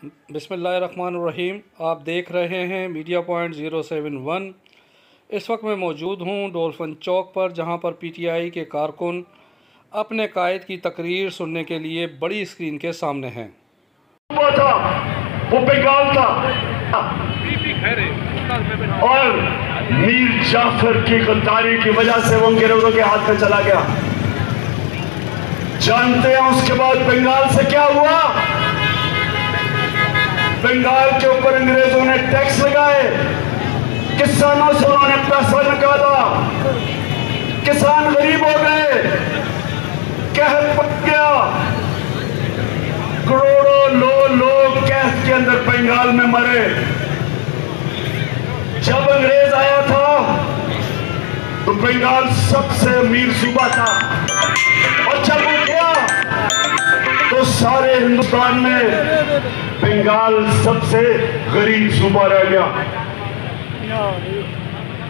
बिस्मिल्लाहिर्रहमानिर्रहीम। आप देख रहे हैं मीडिया पॉइंट 071। इस वक्त मैं मौजूद हूं डॉल्फिन चौक पर, जहां पर पीटीआई के कारकुन अपने कायद की तकरीर सुनने के लिए बड़ी स्क्रीन के सामने हैं। वो बंगाल था और मीर जाफर की गद्दारी की वजह से वो गिरोह के हाथ में चला गया। जानते हैं उसके बाद बंगाल से क्या हुआ? बंगाल के ऊपर अंग्रेजों ने टैक्स लगाए, किसानों से उन्होंने पैसा निकाला, किसान गरीब हो गए, कहर पक गया, करोड़ों लोग कहर के अंदर बंगाल में मरे। जब अंग्रेज आया था तो बंगाल सबसे अमीर सूबा था, और जब वो गया तो सारे हिंदुस्तान में बंगाल सबसे गरीब सूबा रह गया।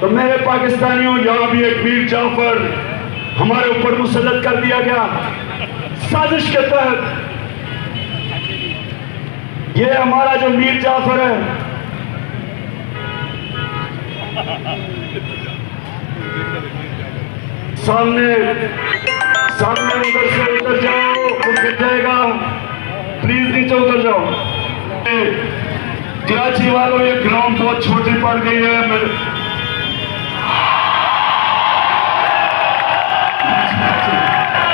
तो मेरे पाकिस्तानियों, यहां भी एक मीर जाफर हमारे ऊपर मुसल्लत कर दिया गया साजिश के तहत। ये हमारा जो मीर जाफर है, सामने उधर से उतर जाओ, वो गिर जाएगा, प्लीज नीचे उतर जाओ। कराची वालों, ये ग्राउंड बहुत छोटी पड़ गई है।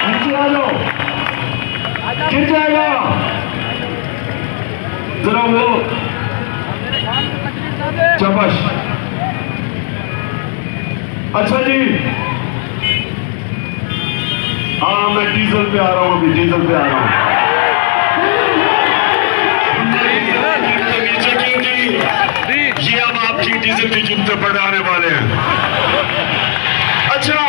नीचे आ जाओ, गिर जाएगा जरा वो चबश। अच्छा जी, हाँ मैं डीजल पे आ रहा हूँ, अभी डीजल पे आ रहा हूँ। ये अब आपकी डीजल के जूते पर आने वाले हैं। अच्छा,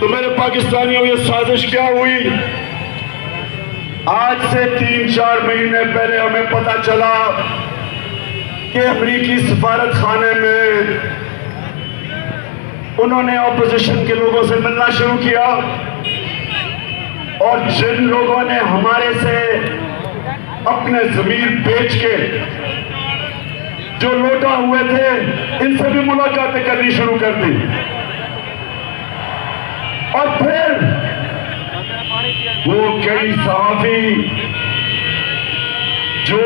तो मेरे पाकिस्तानियों, ये साजिश क्या हुई? आज से 3-4 महीने पहले हमें पता चला कि अमेरिकी सफारत खाने में उन्होंने ऑपोजिशन के लोगों से मिलना शुरू किया, और जिन लोगों ने हमारे से अपने जमीन बेच के जो लौटा हुए थे, इनसे भी मुलाकातें करनी शुरू कर दी। और फिर वो कई सहाफी जो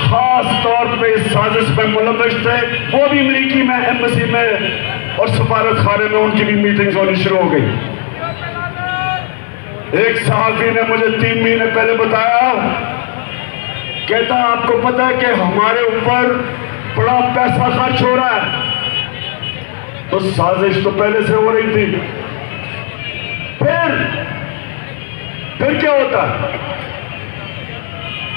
खास तौर पे इस साजिश में मुलव्वस थे, वो भी अमेरिकी में एम्बेसी में और सफारत खाने में उनकी भी मीटिंग्स होनी शुरू हो गई। एक सहाफी ने मुझे 3 महीने पहले बताया, कहता आपको पता है कि हमारे ऊपर बड़ा पैसा खर्च हो रहा है। तो साजिश तो पहले से हो रही थी। फिर क्या होता है?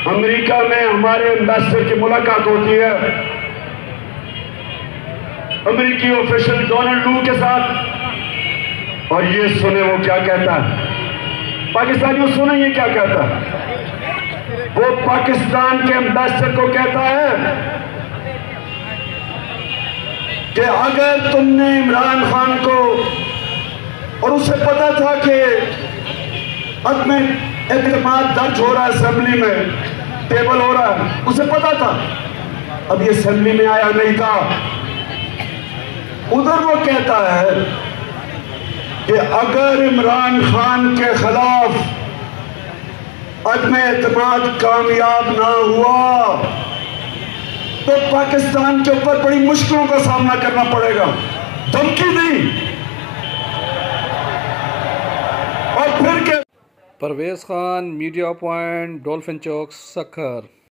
अमेरिका में हमारे एम्बेसडर की मुलाकात होती है अमेरिकी ऑफिशियल डोनाल्ड लू के साथ, और ये सुने वो क्या कहता है। पाकिस्तानियों सुने ये क्या कहता है। वो पाकिस्तान के एम्बेसडर को कहता है कि अगर तुमने इमरान खान को, और उसे पता था कि अदम एतमाद दर्ज हो रहा है, असेंबली में टेबल हो रहा है, उसे पता था, अब ये असेंबली में आया नहीं था। उधर वो कहता है कि अगर इमरान खान के खिलाफ अदम एतमाद कामयाब ना हुआ तो पाकिस्तान के ऊपर बड़ी मुश्किलों का सामना करना पड़ेगा। धमकी दी। और फिर क्या? Parvez Khan, media point, dolphin चौक, सक्खर।